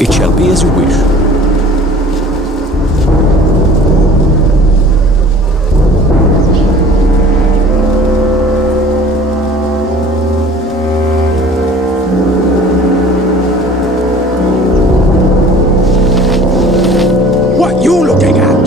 It shall be as you wish. What you looking at?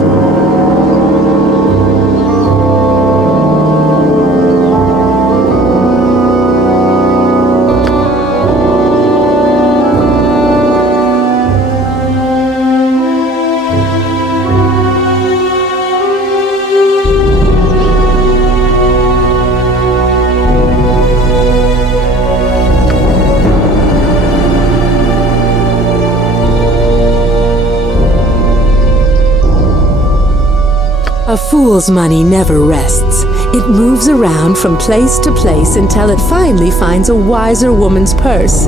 A fool's money never rests. It moves around from place to place until it finally finds a wiser woman's purse.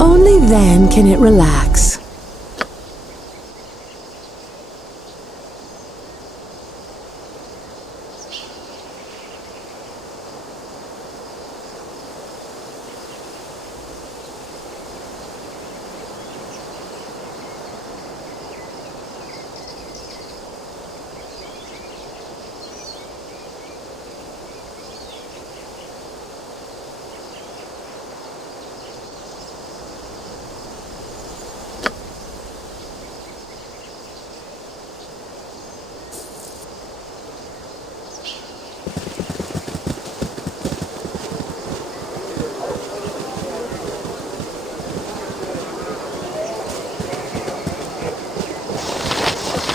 Only then can it relax.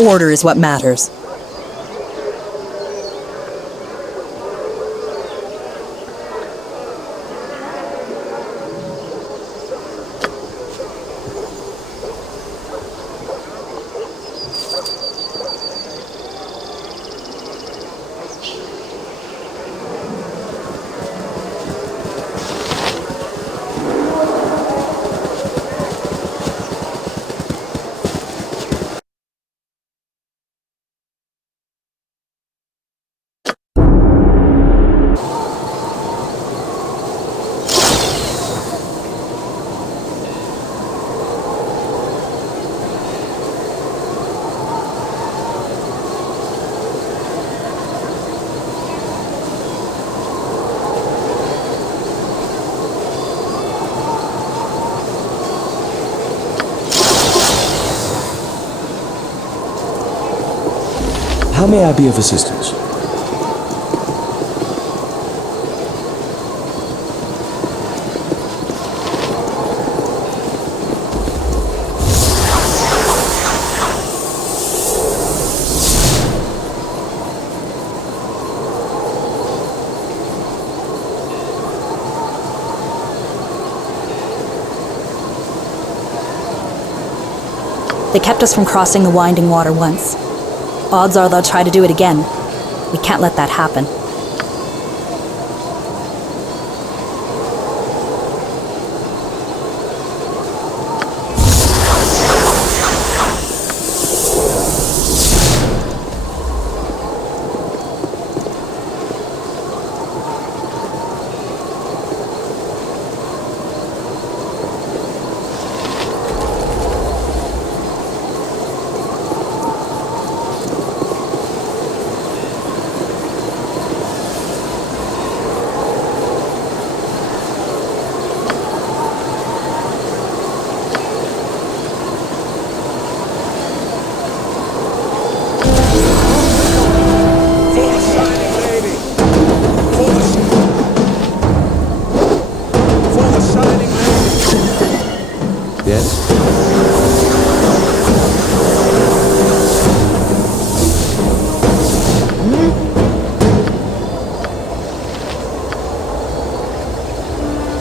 Order is what matters. How may I be of assistance? They kept us from crossing the winding water once. Odds are they'll try to do it again. We can't let that happen.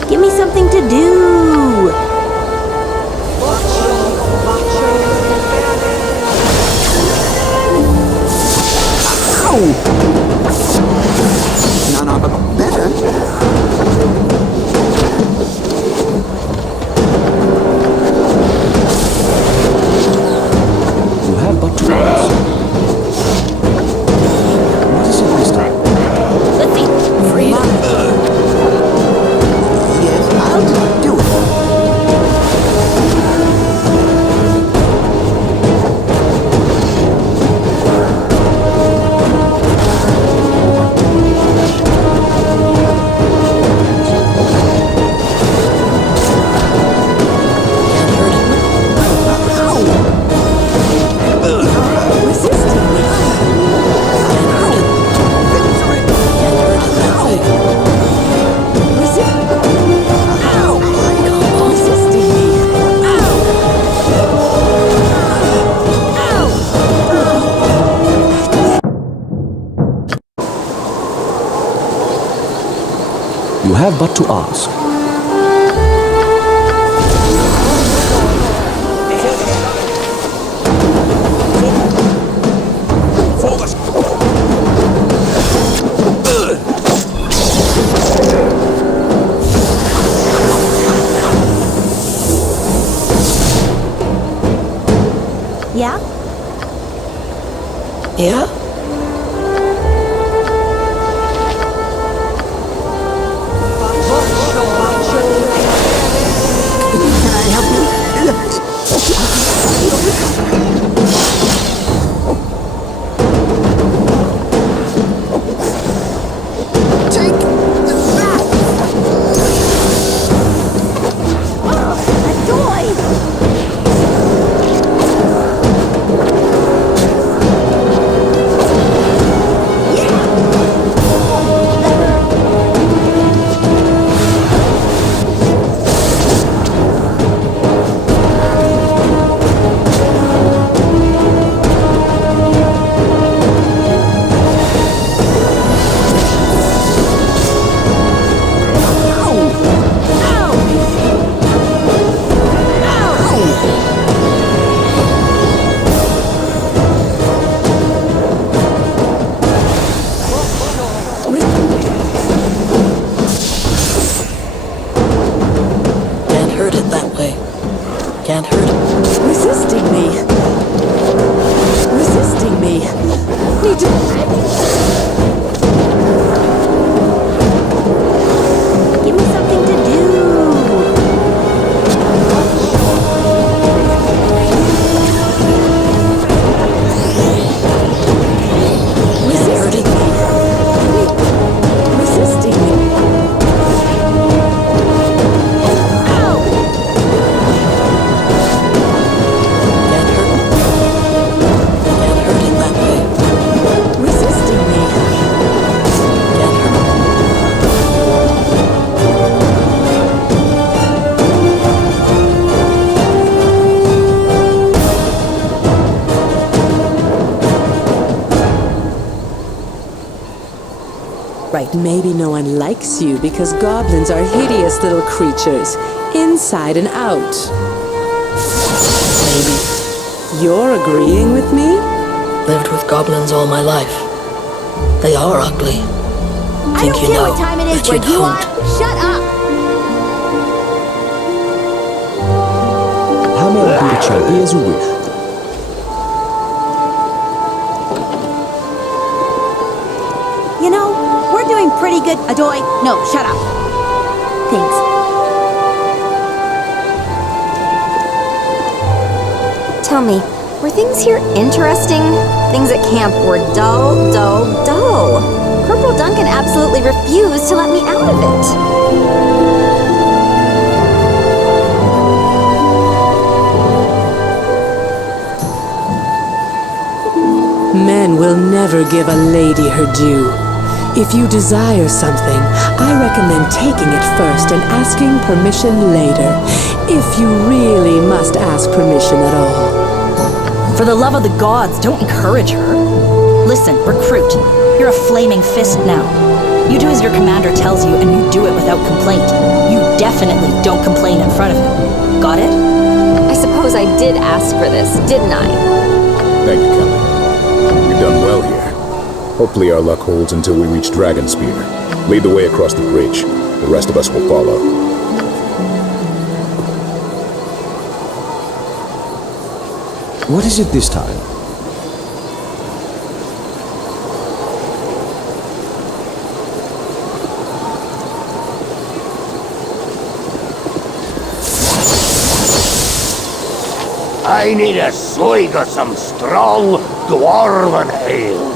Give me something to do! None of them better. have but to ask. Yeah? Yeah? Can I help you? Take that! A toy! Can't hurt it that way. Can't hurt it. Resisting me. Resisting me. Need to. Give me something to do. Resisting me. Resisting me. Can't hurt it that way. Resisting me. Can't hurt it. Right. Maybe no one likes you because goblins are hideous little creatures, inside and out. Maybe. You're agreeing with me? Lived with goblins all my life. They are ugly. I Think don't you care know, what time it is but where you you don't. are. Shut up! How may I be, child? Be as you wish. You know, we're doing pretty good. Adoy, no, shut up. Thanks. Tell me, were things here interesting? Things at camp were dull, dull, dull. Corporal Duncan absolutely refused to let me out of it. Men will never give a lady her due. If you desire something, I recommend taking it first and asking permission later, if you really must ask permission at all. For the love of the gods, don't encourage her. Listen, recruit. You're a flaming fist now. You do as your commander tells you, and you do it without complaint. You definitely don't complain in front of him. Got it? I suppose I did ask for this, didn't I? Thank you, Captain. We've done well here. Hopefully our luck holds until we reach Dragonspear. Lead the way across the bridge. The rest of us will follow. What is it this time? I need a swig of some strong dwarven ale.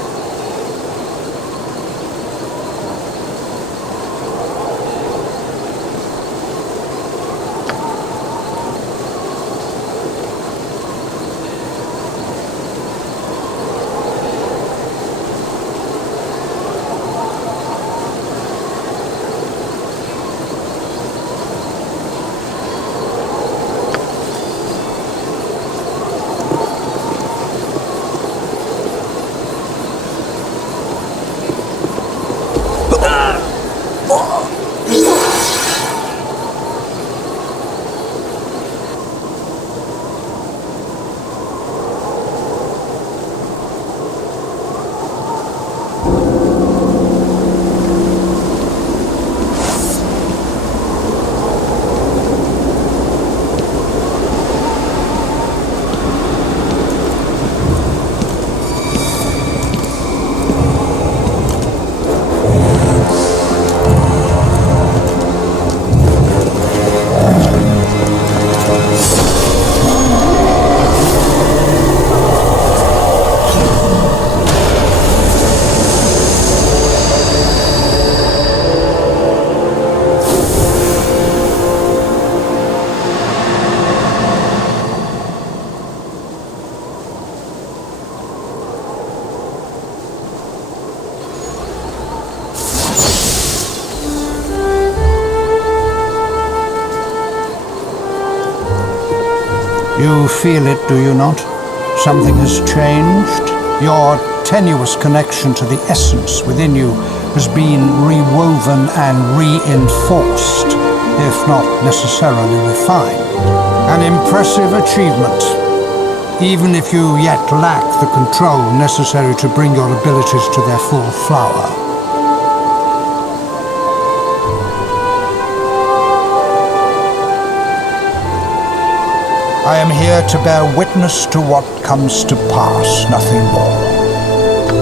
You feel it, do you not? Something has changed. Your tenuous connection to the essence within you has been rewoven and reinforced, if not necessarily refined. An impressive achievement, even if you yet lack the control necessary to bring your abilities to their full flower. I am here to bear witness to what comes to pass, nothing more.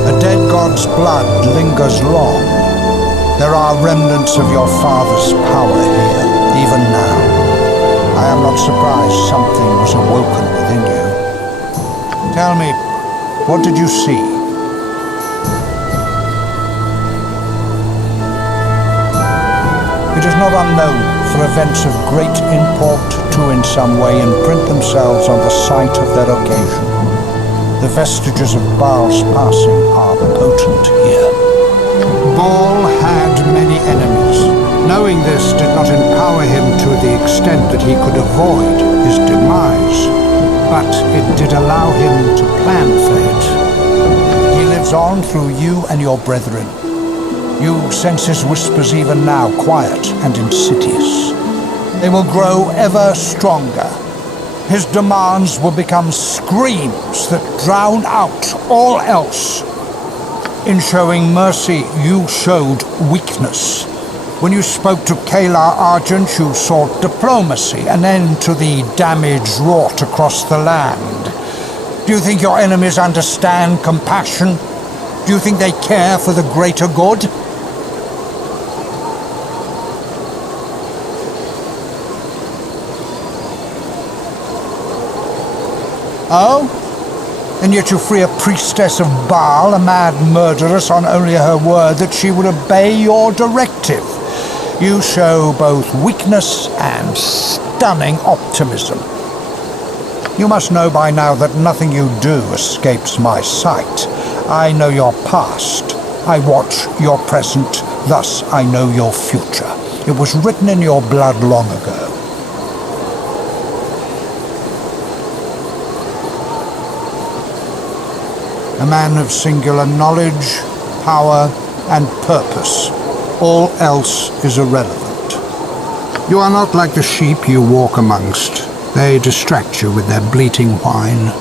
A dead god's blood lingers long. There are remnants of your father's power here, even now. I am not surprised something was awoken within you. Tell me, what did you see? It is not unknown for events of great import to in some way imprint themselves on the site of their occasion. The vestiges of Bhaal's passing are potent here. Bhaal had many enemies. Knowing this did not empower him to the extent that he could avoid his demise, but it did allow him to plan for it. He lives on through you and your brethren. You sense his whispers even now, quiet and insidious. They will grow ever stronger. His demands will become screams that drown out all else. In showing mercy, you showed weakness. When you spoke to Caelar Argent, you sought diplomacy, an end to the damage wrought across the land. Do you think your enemies understand compassion? Do you think they care for the greater good? Oh? And yet you free a priestess of Bhaal, a mad murderess, on only her word that she would obey your directive. You show both weakness and stunning optimism. You must know by now that nothing you do escapes my sight. I know your past. I watch your present. Thus I know your future. It was written in your blood long ago. A man of singular knowledge, power, and purpose. All else is irrelevant. You are not like the sheep you walk amongst. They distract you with their bleating whine.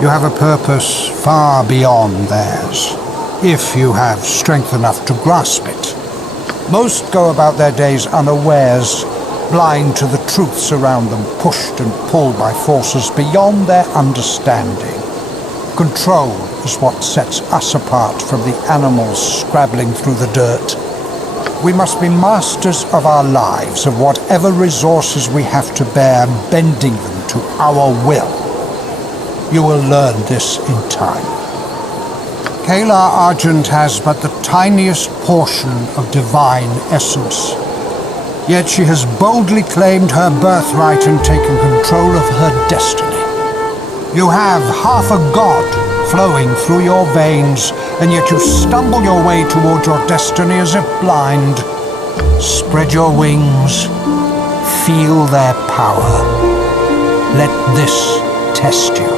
You have a purpose far beyond theirs, if you have strength enough to grasp it. Most go about their days unawares, blind to the truths around them, pushed and pulled by forces beyond their understanding. Control is what sets us apart from the animals scrabbling through the dirt. We must be masters of our lives, of whatever resources we have to bear, bending them to our will. You will learn this in time. Caelar Argent has but the tiniest portion of divine essence. Yet she has boldly claimed her birthright and taken control of her destiny. You have half a god flowing through your veins, and yet you stumble your way toward your destiny as if blind. Spread your wings, feel their power. Let this test you.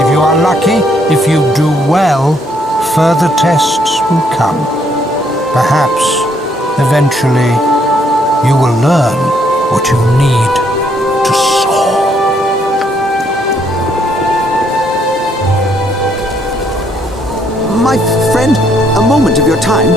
If you are lucky, if you do well, further tests will come. Perhaps, eventually, you will learn what you need to soar. My friend, a moment of your time.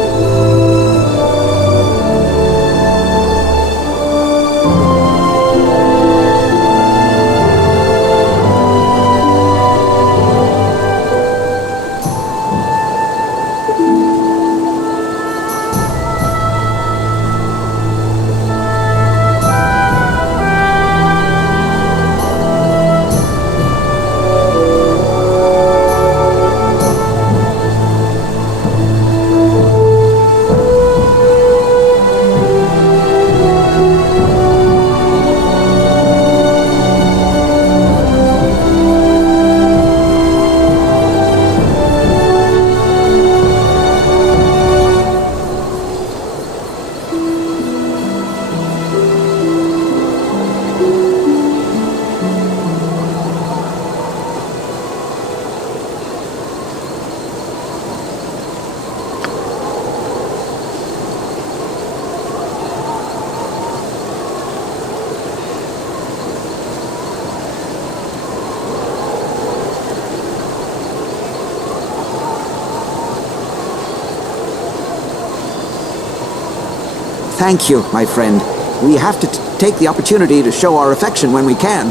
Thank you, my friend. We have to take the opportunity to show our affection when we can.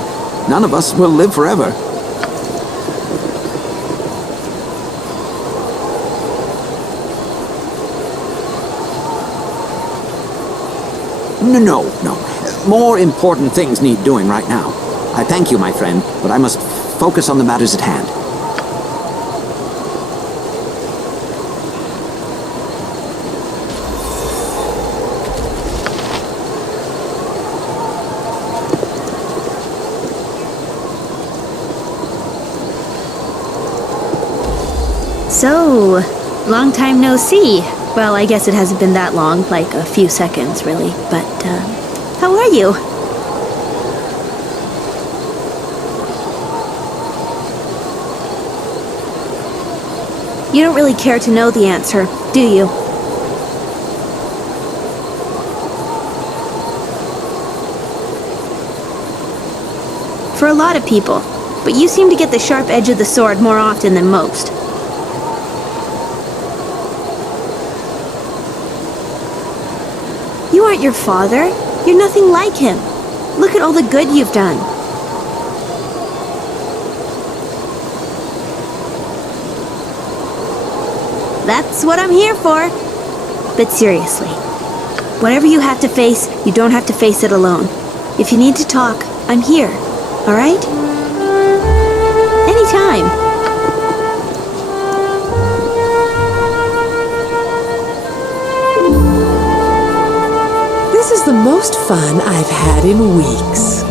None of us will live forever. No. More important things need doing right now. I thank you, my friend, but I must focus on the matters at hand. So, long time no see. Well, I guess it hasn't been that long, like a few seconds, really. But, how are you? You don't really care to know the answer, do you? For a lot of people, but you seem to get the sharp edge of the sword more often than most. You aren't your father. You're nothing like him. Look at all the good you've done. That's what I'm here for. But seriously, whatever you have to face, you don't have to face it alone. If you need to talk, I'm here. All right? Anytime. This is the most fun I've had in weeks.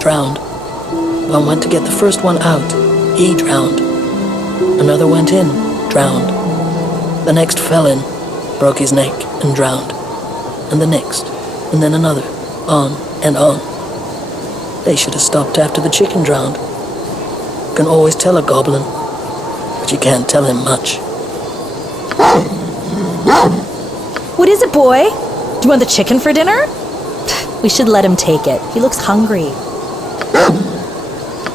Drowned. One went to get the first one out. He drowned. Another went in, drowned. The next fell in, broke his neck, and drowned. And the next, and then another, on and on. They should have stopped after the chicken drowned. You can always tell a goblin, but you can't tell him much. What is it, boy? Do you want the chicken for dinner? We should let him take it. He looks hungry.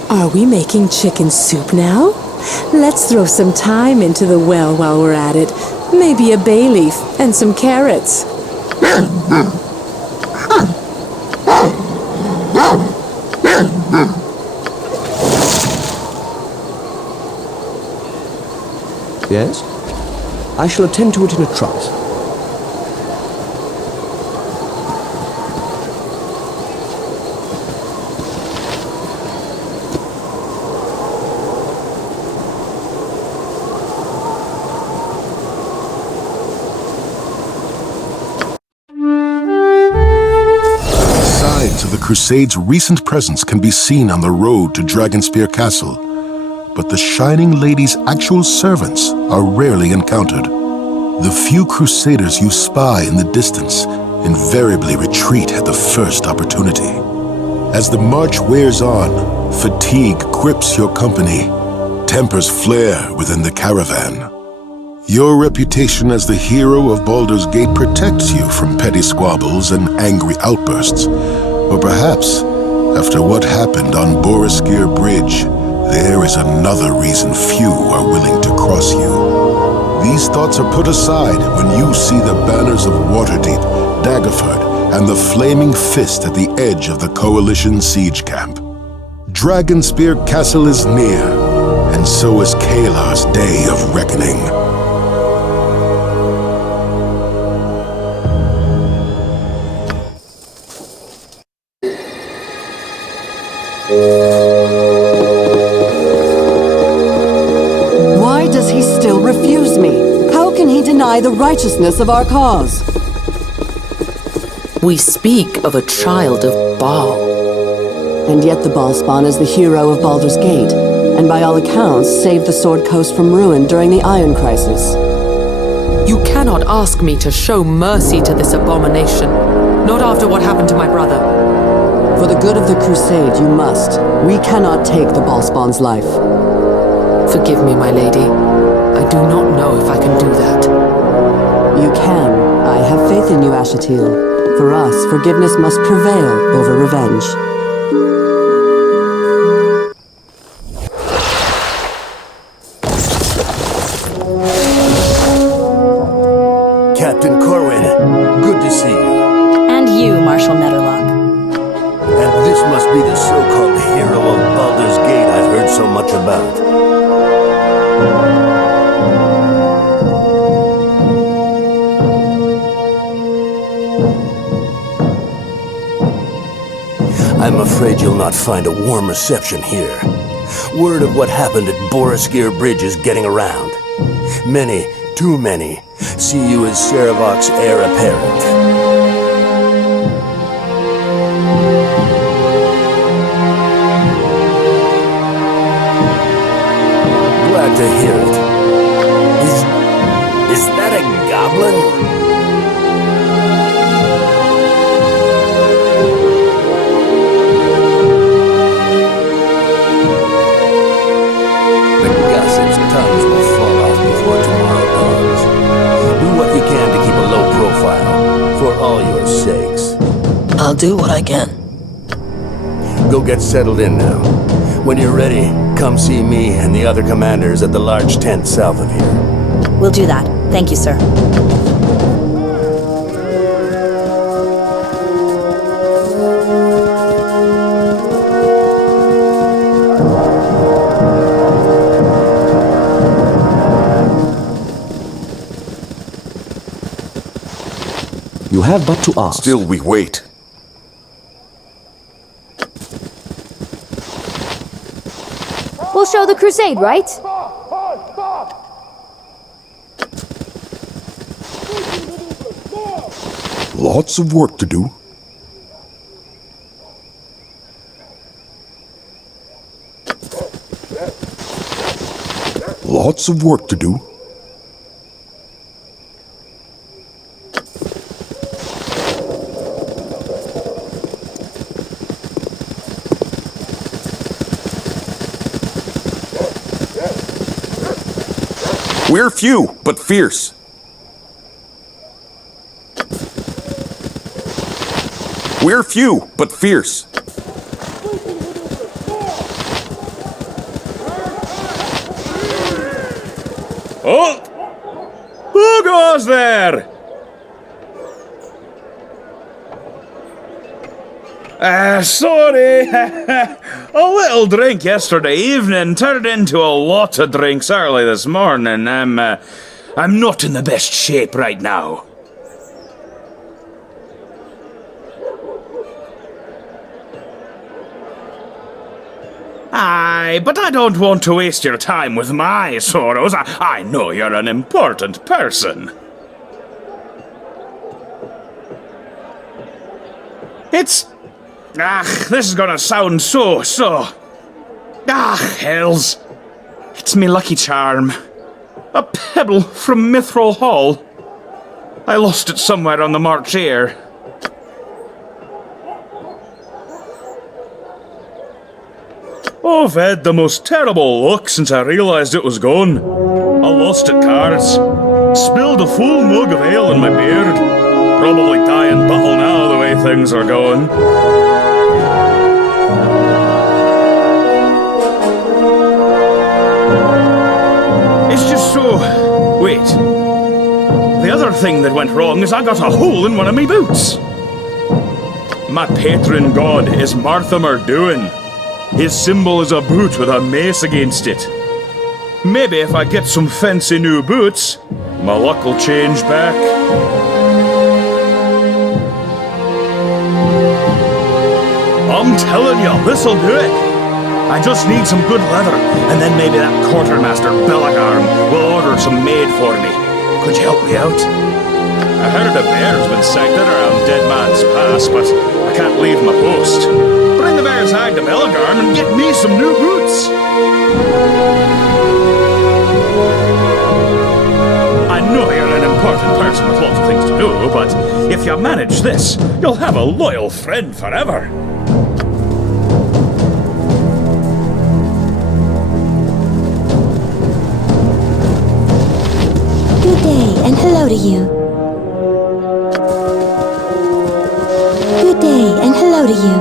Are we making chicken soup now? Let's throw some thyme into the well while we're at it. Maybe a bay leaf and some carrots. Yes? I shall attend to it in a trice. The Crusade's recent presence can be seen on the road to Dragonspear Castle, but the Shining Lady's actual servants are rarely encountered. The few Crusaders you spy in the distance invariably retreat at the first opportunity. As the march wears on, fatigue grips your company, tempers flare within the caravan. Your reputation as the hero of Baldur's Gate protects you from petty squabbles and angry outbursts. Or perhaps, after what happened on Boareskyr Bridge, there is another reason few are willing to cross you. These thoughts are put aside when you see the banners of Waterdeep, Daggerford, and the flaming fist at the edge of the Coalition siege camp. Dragonspear Castle is near, and so is Caelar's day of reckoning. Why does he still refuse me? How can he deny the righteousness of our cause? We speak of a child of Bhaal. And yet the Bhaalspawn is the hero of Baldur's Gate, and by all accounts saved the Sword Coast from ruin during the Iron Crisis. You cannot ask me to show mercy to this abomination, not after what happened to my brother. For the good of the Crusade, you must. We cannot take the Bhaalspawn's life. Forgive me, my lady. I do not know if I can do that. You can. I have faith in you, Ashatil. For us, forgiveness must prevail over revenge. Captain Corwin, good to see you. And you, Marshal Netherlock. And this must be the so-called hero of Baldur's Gate I've heard so much about. I'm afraid you'll not find a warm reception here. Word of what happened at Boareskyr Bridge is getting around. Many, too many, see you as Sarevok's heir apparent. Glad to hear it. Is that a goblin? Tongues will fall off before tomorrow dawns. Do what you can to keep a low profile, for all your sakes. I'll do what I can. Go get settled in now. When you're ready, come see me and the other commanders at the large tent south of here. We'll do that. Thank you, sir. You have but to ask. Still we wait. We'll show the crusade, right? Lots of work to do. Lots of work to do. We're few, but fierce. We're few, but fierce. Oh! Who goes there? Sorry. A little drink yesterday evening turned into a lot of drinks early this morning. I'm not in the best shape right now. Aye, but I don't want to waste your time with my sorrows. I know you're an important person. It's... this is gonna sound so... hells. It's me lucky charm. A pebble from Mithril Hall. I lost it somewhere on the March air. I've had the most terrible luck since I realised it was gone. I lost at cards. Spilled a full mug of ale in my beard. Probably die in battle now the way things are going. It's just so... Wait. The other thing that went wrong is I got a hole in one of my boots. My patron god is Marthamer Duin. His symbol is a boot with a mace against it. Maybe if I get some fancy new boots, my luck will change back. I'm telling you, this'll do it. I just need some good leather, and then maybe that quartermaster Belagarm will order some made for me. Could you help me out? I heard a bear's been sighted around Dead Man's Pass, but I can't leave my post. Bring the bear's hide to Belagarm and get me some new boots. I know you're an important person with lots of things to do, but if you manage this, you'll have a loyal friend forever. Good day, and hello to you. Good day, and hello to you.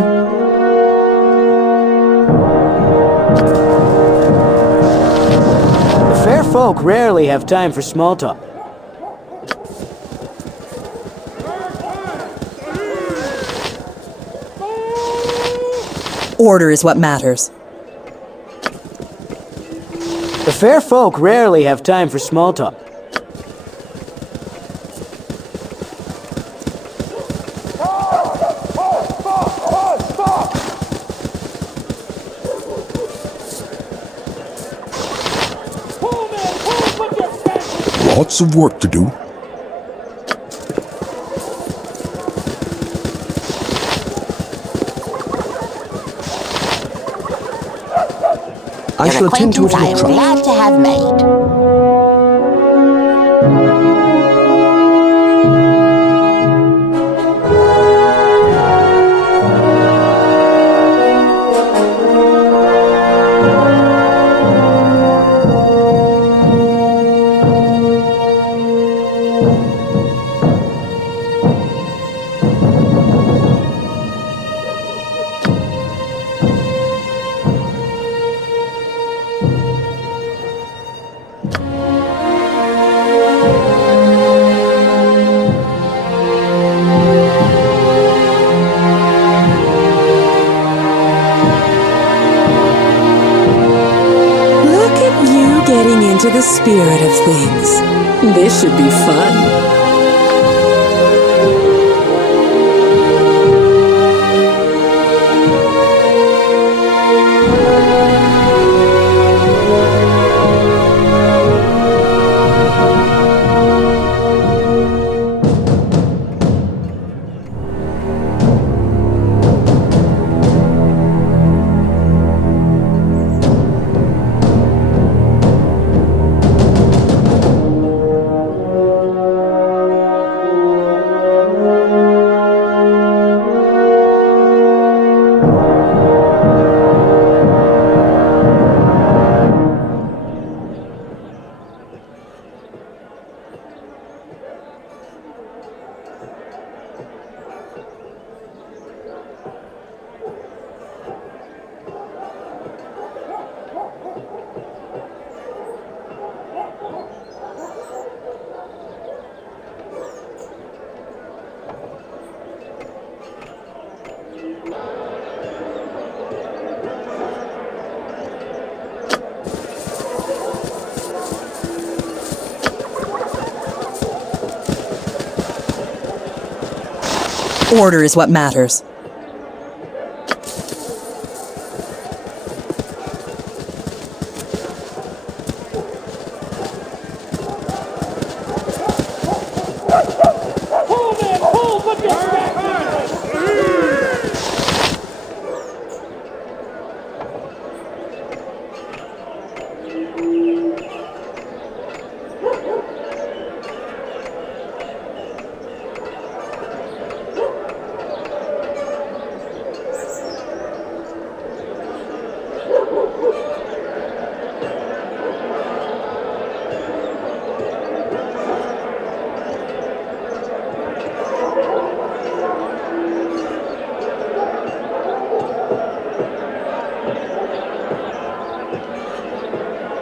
The fair folk rarely have time for small talk. Order is what matters. The fair folk rarely have time for small talk. Lots of work to do. I shall attend to it in I a am trice. glad to have made. Into the spirit of things. This should be fun. Order is what matters.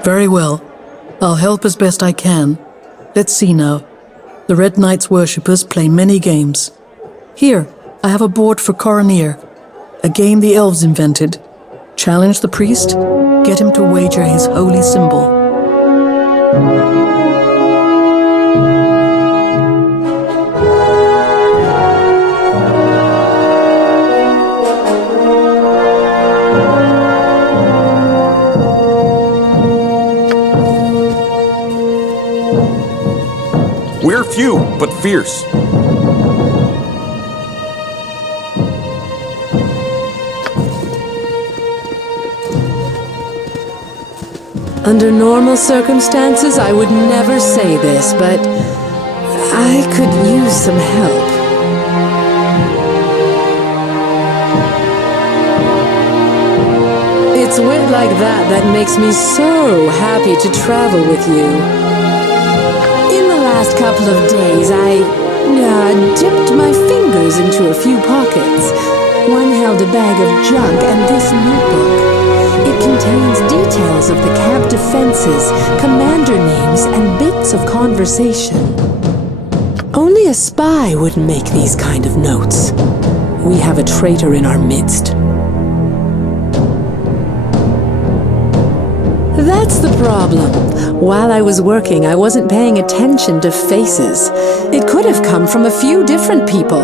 Very well. I'll help as best I can. Let's see now. The Red Knight's worshippers play many games. Here, I have a board for Coroneer, a game the elves invented. Challenge the priest, get him to wager his holy symbol. We're few, but fierce. Under normal circumstances, I would never say this, but I could use some help. It's wit like that that makes me so happy to travel with you. In the last couple of days, I dipped my fingers into a few pockets. One held a bag of junk and this notebook. It contains details of the camp defenses, commander names, and bits of conversation. Only a spy would make these kind of notes. We have a traitor in our midst. That's the problem. While I was working, I wasn't paying attention to faces. It could have come from a few different people.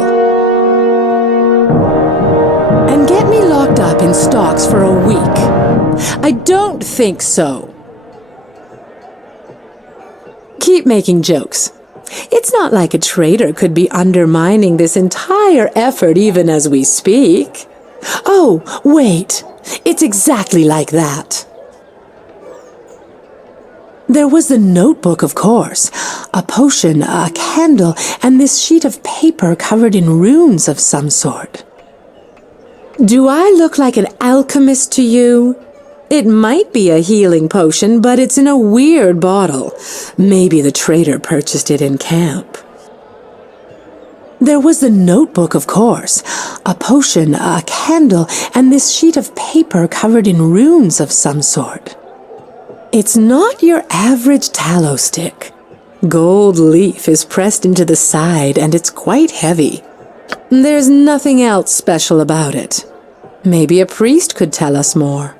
And get me locked up in stocks for a week. I don't think so. Keep making jokes. It's not like a traitor could be undermining this entire effort even as we speak. Oh, wait. It's exactly like that. There was the notebook, of course. A potion, a candle, and this sheet of paper covered in runes of some sort. Do I look like an alchemist to you? It might be a healing potion, but it's in a weird bottle. Maybe the traitor purchased it in camp. There was the notebook, of course. A potion, a candle, and this sheet of paper covered in runes of some sort. It's not your average tallow stick. Gold leaf is pressed into the side and it's quite heavy. There's nothing else special about it. Maybe a priest could tell us more.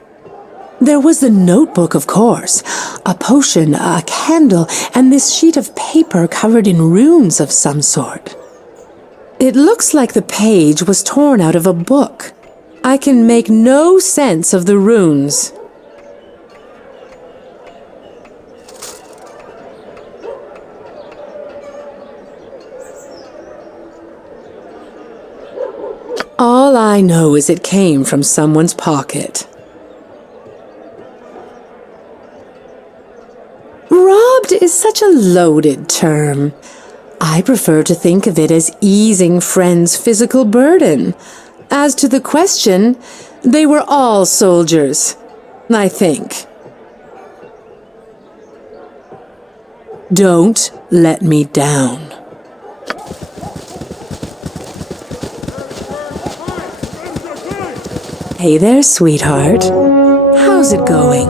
There was the notebook, of course. A potion, a candle, and this sheet of paper covered in runes of some sort. It looks like the page was torn out of a book. I can make no sense of the runes. All I know is it came from someone's pocket. Robbed is such a loaded term. I prefer to think of it as easing friends' physical burden. As to the question, they were all soldiers, I think. Don't let me down. Hey there, sweetheart. How's it going?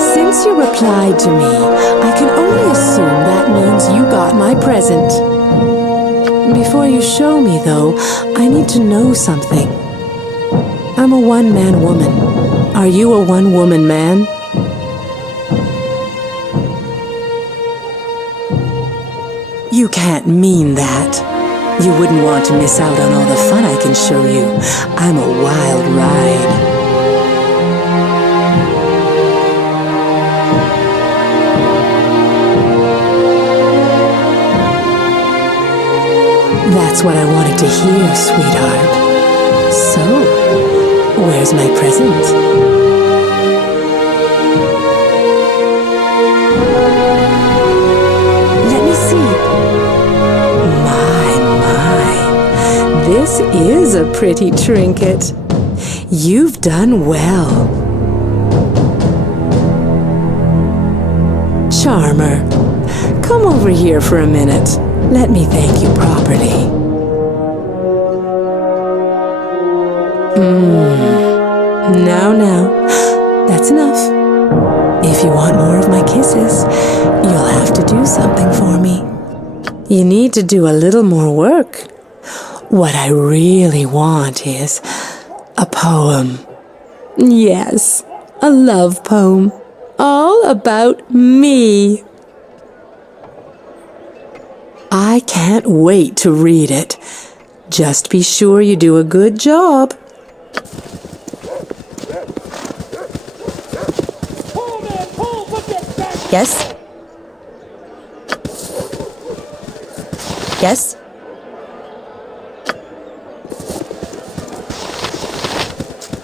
Since you replied to me, I can only assume that means you got my present. Before you show me, though, I need to know something. I'm a one-man woman. Are you a one-woman man? You can't mean that. You wouldn't want to miss out on all the fun I can show you. I'm a wild ride. That's what I wanted to hear, sweetheart. So, where's my present? This is a pretty trinket. You've done well. Charmer, come over here for a minute. Let me thank you properly. Now, that's enough. If you want more of my kisses, you'll have to do something for me. You need to do a little more work. What I really want is a poem. Yes, a love poem. All about me. I can't wait to read it. Just be sure you do a good job. Yes? Yes?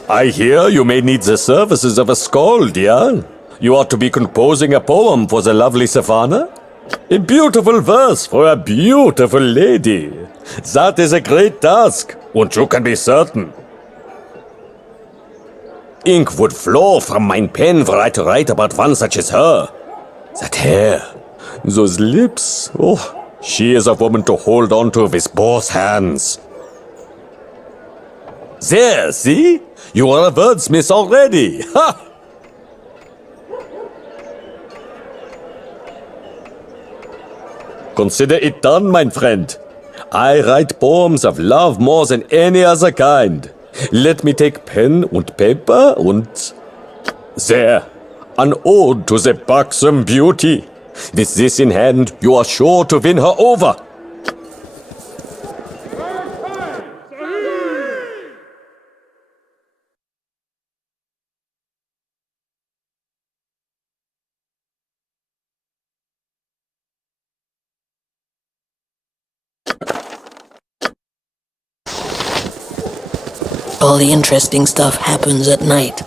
I hear you may need the services of a skald, yeah? You ought to be composing a poem for the lovely Safana? In beautiful verse for a beautiful lady. That is a great task, and you can be certain. Ink would flow from mine pen were I to write about one such as her. That hair, those lips, oh, she is a woman to hold on to with both hands. There, see? You are a wordsmith already. Ha! Consider it done, mein friend. I write poems of love more than any other kind. Let me take pen and paper and... There, an ode to the buxom beauty. With this in hand, you are sure to win her over. All the interesting stuff happens at night.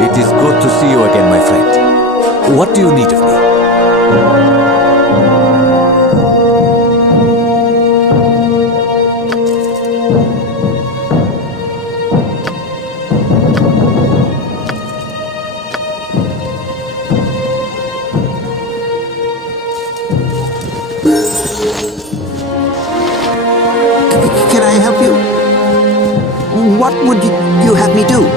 It is good to see you again, my friend. What do you need of me? Can I help you? What would you have me do?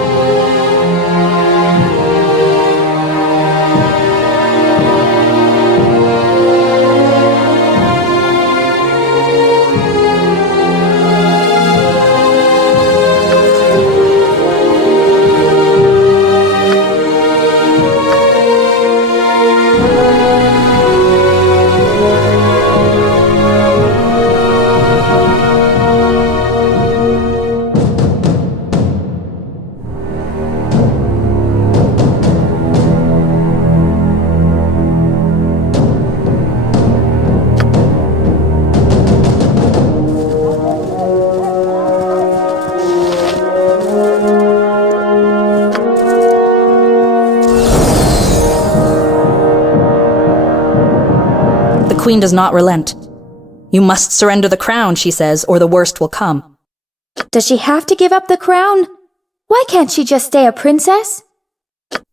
The Queen does not relent. You must surrender the crown, she says, or the worst will come. Does she have to give up the crown? Why can't she just stay a princess?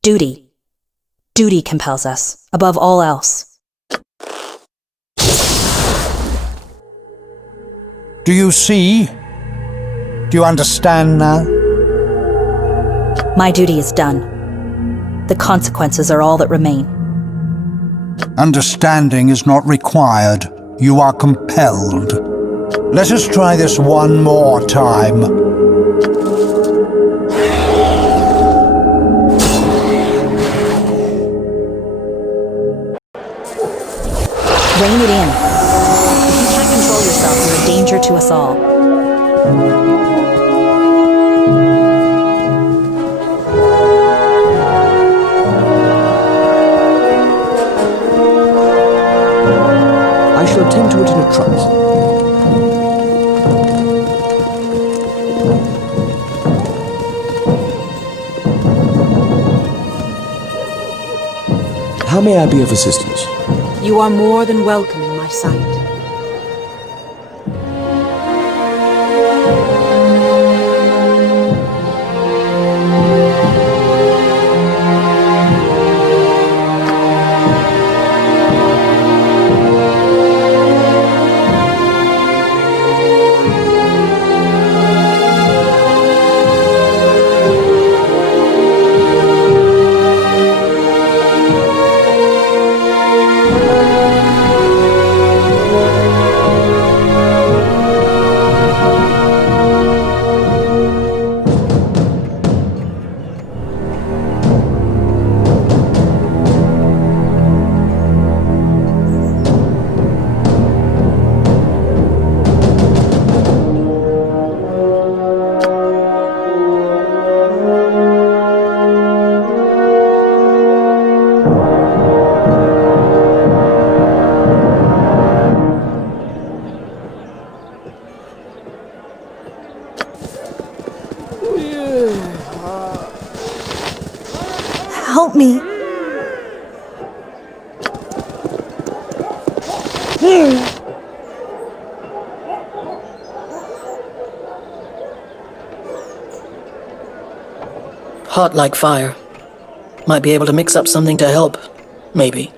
Duty. Duty compels us, above all else. Do you see? Do you understand now? My duty is done. The consequences are all that remain. Understanding is not required. You are compelled. Let us try this one more time. Rein it in. If you can't control yourself, you're a danger to us all. I shall attend to it in a trice. How may I be of assistance? You are more than welcome in my sight. Help me. Hot like fire. Might be able to mix up something to help. Maybe.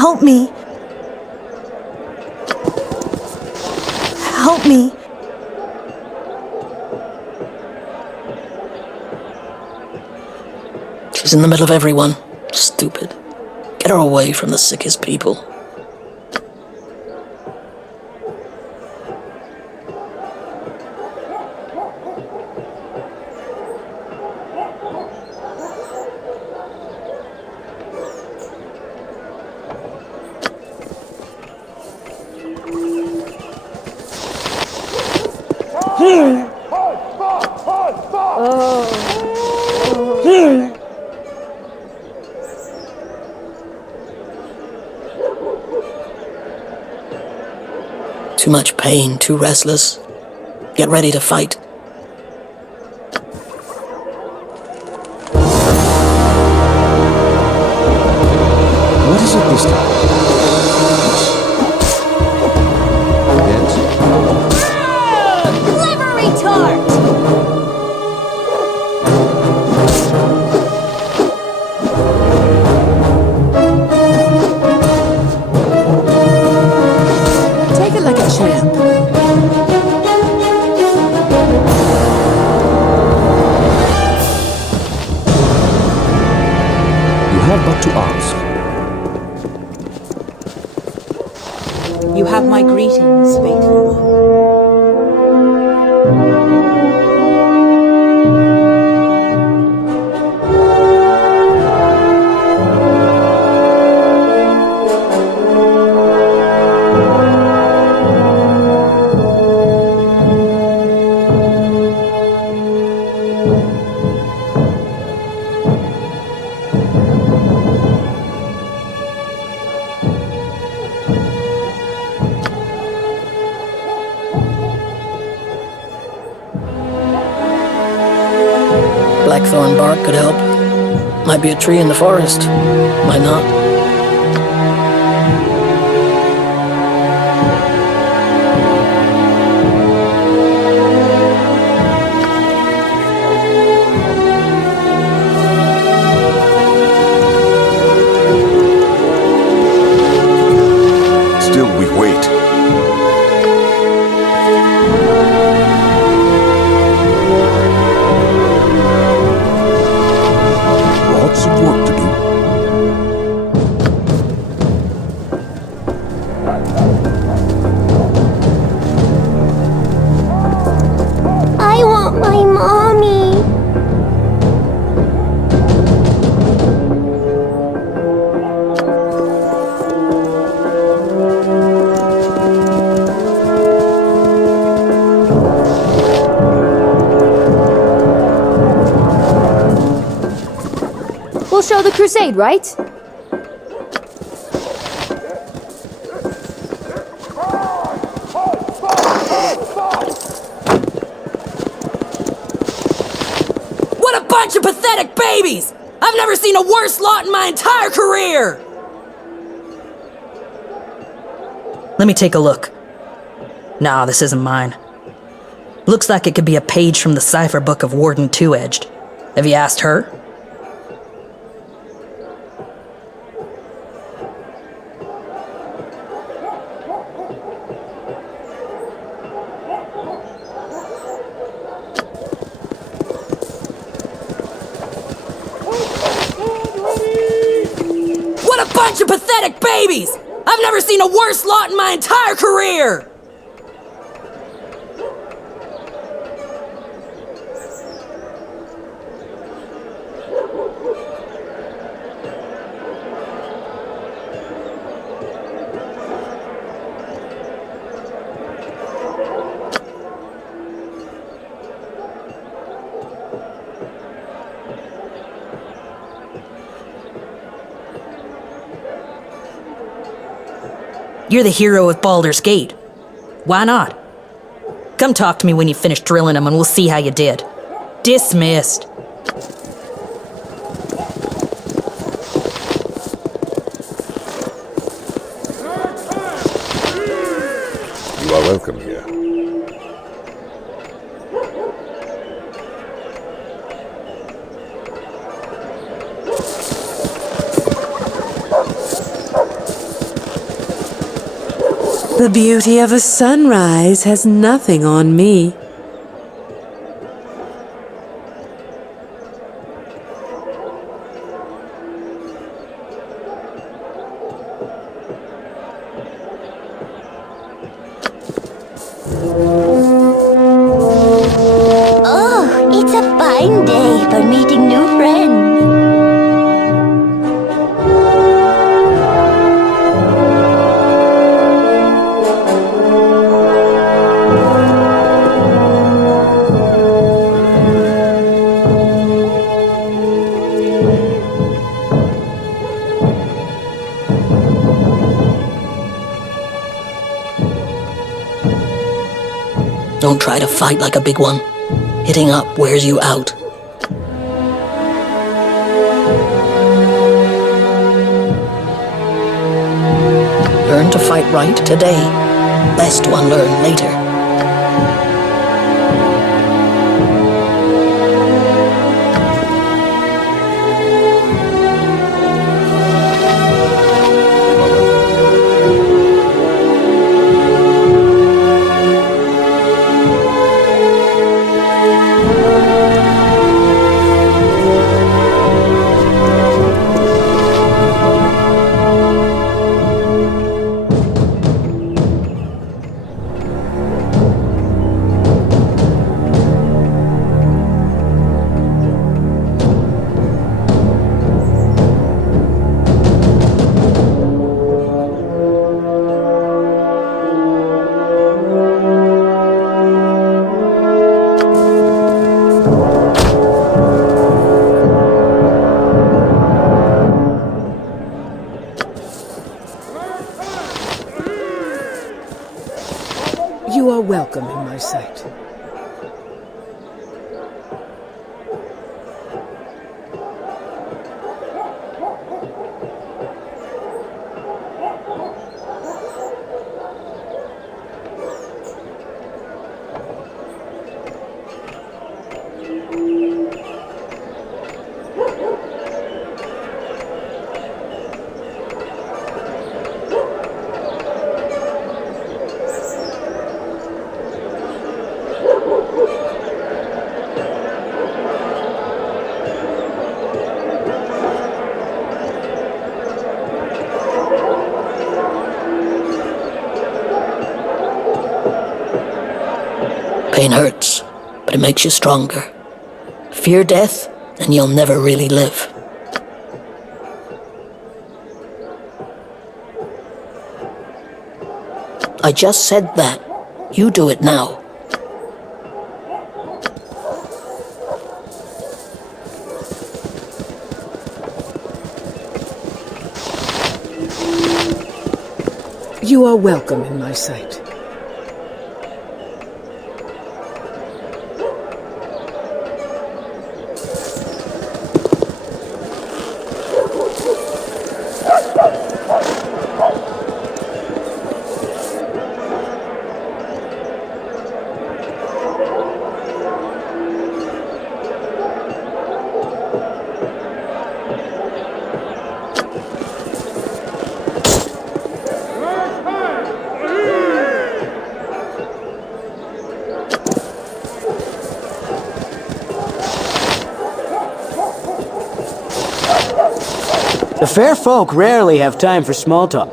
Help me. Help me. She's in the middle of everyone. Stupid. Get her away from the sickest people. Too much pain, too restless. Get ready to fight. What is it this time? Yes? Clever retard! Take it like a champ. You have but to ask. You have my greetings, faithful one. Blackthorn bark could help. Might be a tree in the forest. Might not. Still we wait. Lots of work to do. I want my mommy. We'll show the crusade, right? What a bunch of pathetic babies! I've never seen a worse lot in my entire career! Let me take a look. Nah, this isn't mine. Looks like it could be a page from the cipher book of Warden Two-Edged. Have you asked her? What a bunch of pathetic babies! I've never seen a worse lot in my entire career! You're the hero of Baldur's Gate. Why not? Come talk to me when you finish drilling them and we'll see how you did. Dismissed. You are welcome here. The beauty of a sunrise has nothing on me. Oh, it's a fine day for meeting new friends. Don't try to fight like a big one. Hitting up wears you out. Learn to fight right today, lest one learn later. You are welcome in my sight. Pain hurts, but it makes you stronger. Fear death, and you'll never really live. I just said that. You do it now. You are welcome in my sight. The fair folk rarely have time for small talk.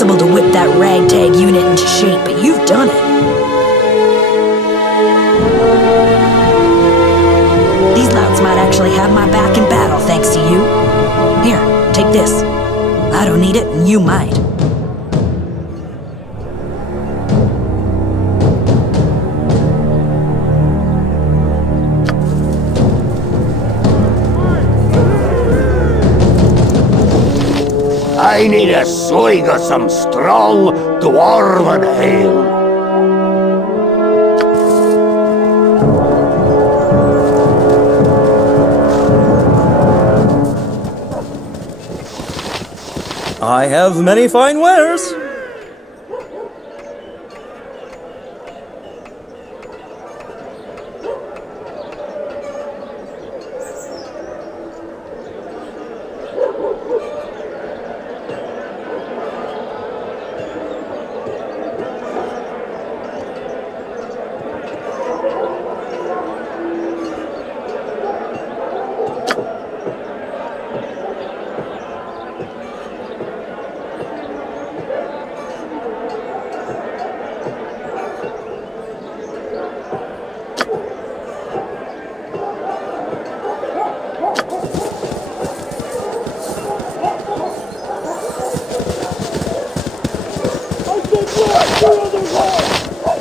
impossible to whip that ragtag unit into shape, but you've done it. These louts might actually have my back in battle thanks to you. Here, take this. I don't need it, and you might. I need a swig of some strong dwarven ale. I have many fine wares.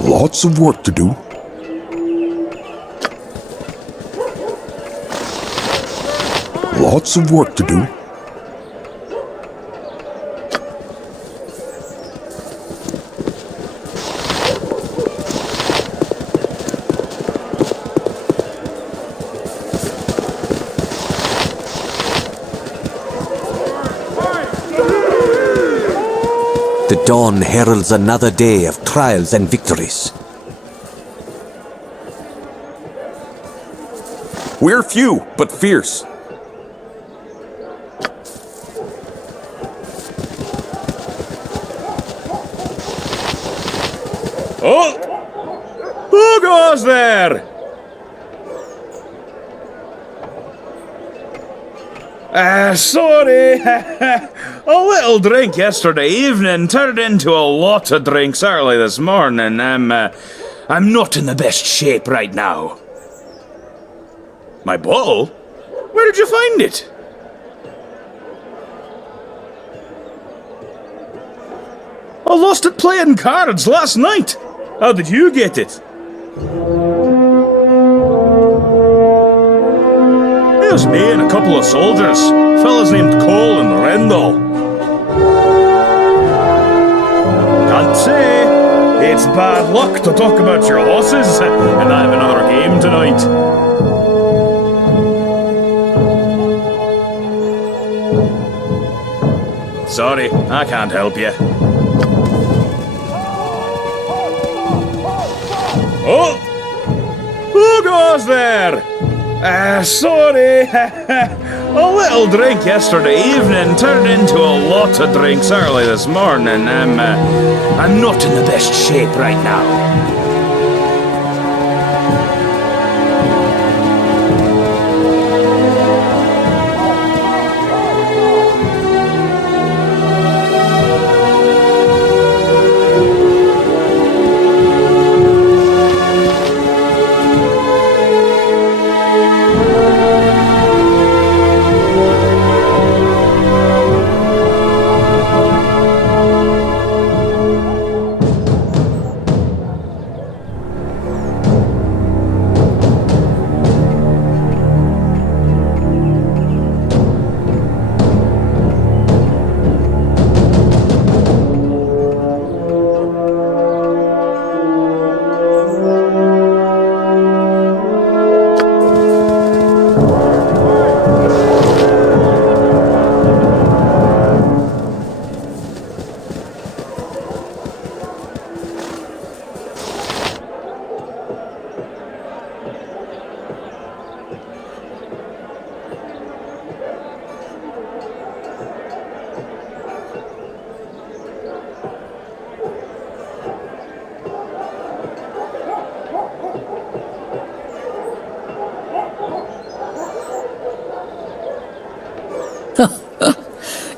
Lots of work to do. Lots of work to do. The dawn heralds another day of trials and victories. We're few, but fierce. Oh! Who goes there? Sorry. A little drink yesterday evening turned into a lot of drinks early this morning. I'm not in the best shape right now. My ball? Where did you find it? I lost it playing cards last night. How did you get it? It was me and a couple of soldiers. Fellas named Cole and Rendell. Can't say. It's bad luck to talk about your losses, and I have another game tonight. Sorry, I can't help you. Oh! Who goes there? Sorry. A little drink yesterday evening turned into a lot of drinks early this morning. I'm not in the best shape right now.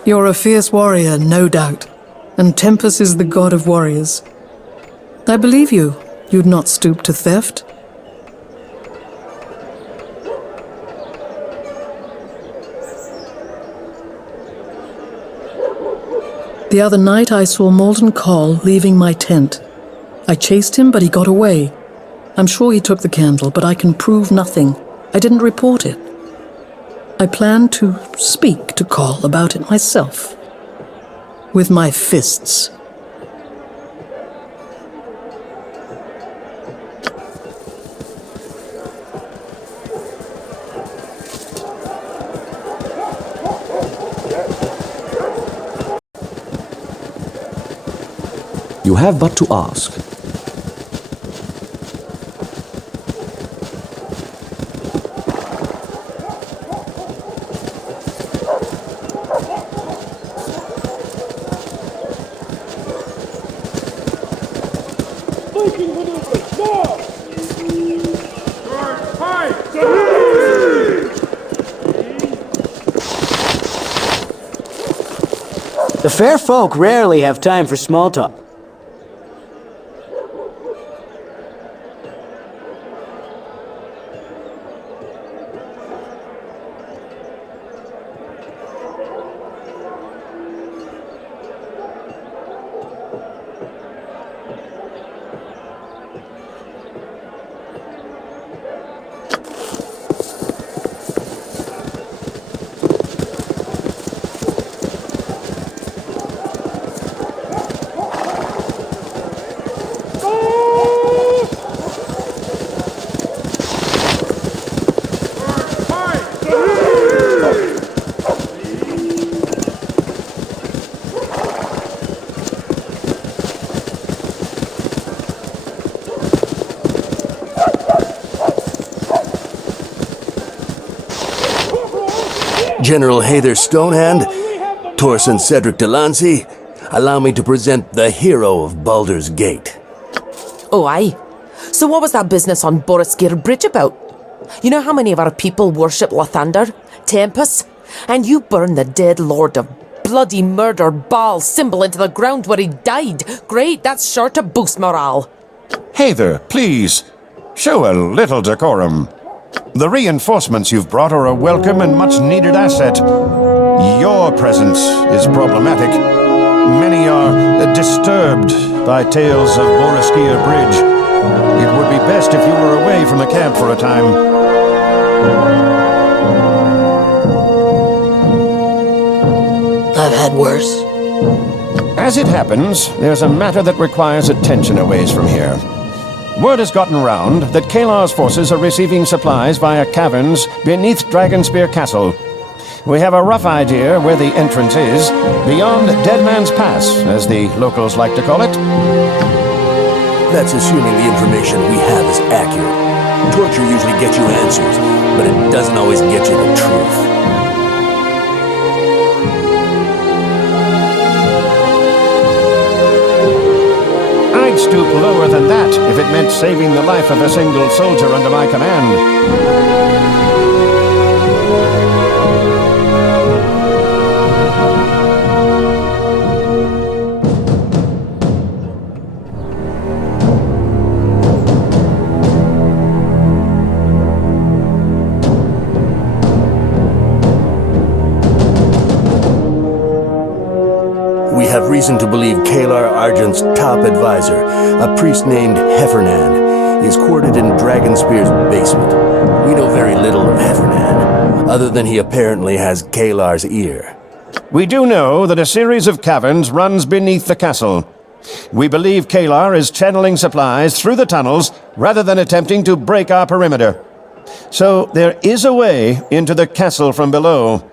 You're a fierce warrior, no doubt. and Tempest is the god of warriors. I believe you. You'd not stoop to theft. The other night I saw Molten Call leaving my tent. I chased him, but he got away. I'm sure he took the candle, but I can prove nothing. I didn't report it. I plan to speak to Call about it myself. With my fists. You have but to ask. The fair folk rarely have time for small talk. General Hayther Stonehand, Torsen Cedric Delancey, allow me to present the hero of Baldur's Gate. Oh, aye. So what was that business on Boareskyr Bridge about? You know how many of our people worship Lathander, Tempest, and you burn the dead lord of bloody murder Bhaal symbol into the ground where he died. Great, that's sure to boost morale. Hayther, please, show a little decorum. The reinforcements you've brought are a welcome and much-needed asset. Your presence is problematic. Many are disturbed by tales of Boareskyr Bridge. It would be best if you were away from the camp for a time. I've had worse. As it happens, there's a matter that requires attention a ways from here. Word has gotten round that Caelar's forces are receiving supplies via caverns beneath Dragonspear Castle. We have a rough idea where the entrance is, beyond Dead Man's Pass, as the locals like to call it. That's assuming the information we have is accurate. Torture usually gets you answers, but it doesn't always get you the truth. I'd stoop lower than that if it meant saving the life of a single soldier under my command. We have reason to believe Caelar Argent's top advisor, a priest named Heffernan, is quartered in Dragonspear's basement. We know very little of Heffernan, other than he apparently has Caelar's ear. We do know that a series of caverns runs beneath the castle. We believe Caelar is channeling supplies through the tunnels rather than attempting to break our perimeter. So there is a way into the castle from below.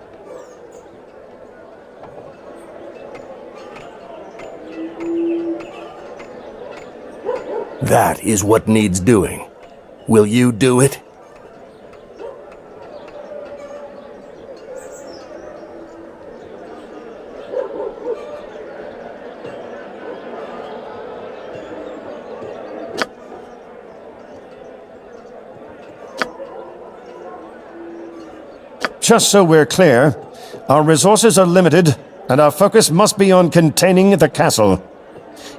That is what needs doing. Will you do it? Just so we're clear, our resources are limited, and our focus must be on containing the castle.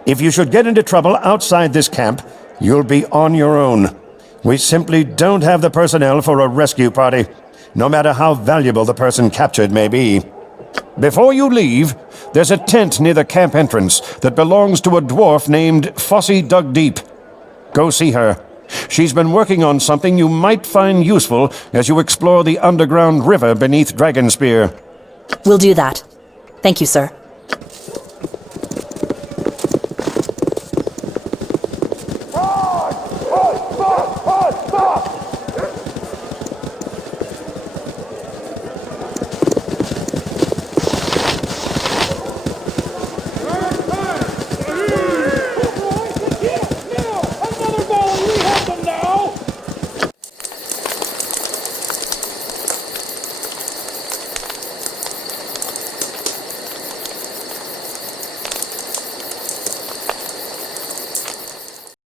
If you should get into trouble outside this camp, you'll be on your own. We simply don't have the personnel for a rescue party, no matter how valuable the person captured may be. Before you leave, there's a tent near the camp entrance that belongs to a dwarf named Fossey Dugdeep. Go see her. She's been working on something you might find useful as you explore the underground river beneath Dragonspear. We'll do that. Thank you, sir.